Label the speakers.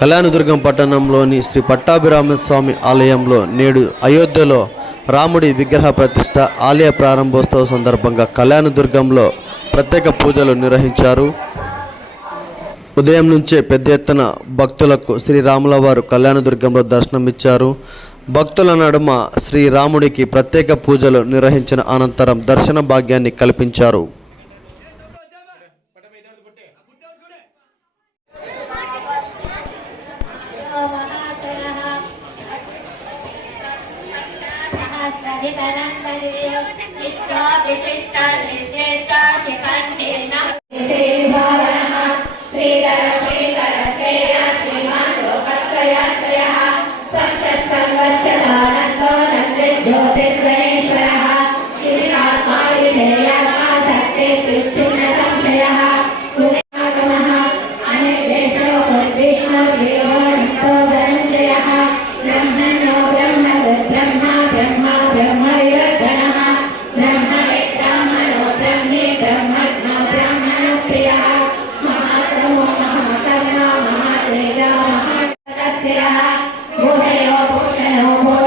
Speaker 1: కళ్యాణదుర్గం పట్టణంలోని శ్రీ పట్టాభిరామస్వామి ఆలయంలో నేడు అయోధ్యలో రాముడి విగ్రహ ప్రతిష్ట ఆలయ ప్రారంభోత్సవ సందర్భంగా కళ్యాణదుర్గంలో ప్రత్యేక పూజలు నిర్వహించారు. ఉదయం నుంచే పెద్ద ఎత్తున భక్తులకు శ్రీరాముల వారు కళ్యాణదుర్గంలో దర్శనమిచ్చారు. భక్తుల నడుమ శ్రీరాముడికి ప్రత్యేక పూజలు నిర్వహించిన అనంతరం దర్శన భాగ్యాన్ని కల్పించారు.
Speaker 2: धिकार विशिष्टा विशेष Tierra Mar, Bosque León, Bosque León,